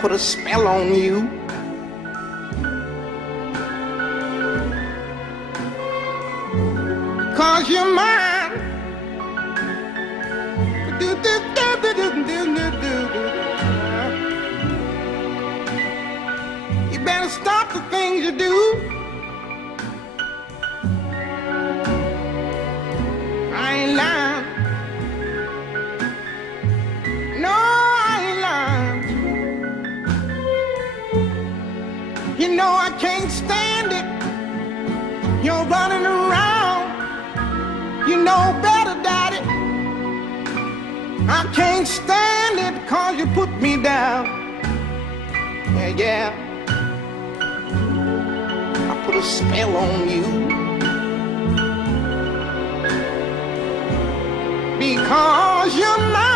put a spell on you. Cause you're mine. You better stop the things you do. I ain't lying. No, I ain't lying. You know I can't stand it. You're running around. You know better, Daddy. I can't stand it cause you put me down. Yeah, yeah. I put a spell on you. Because you're mine.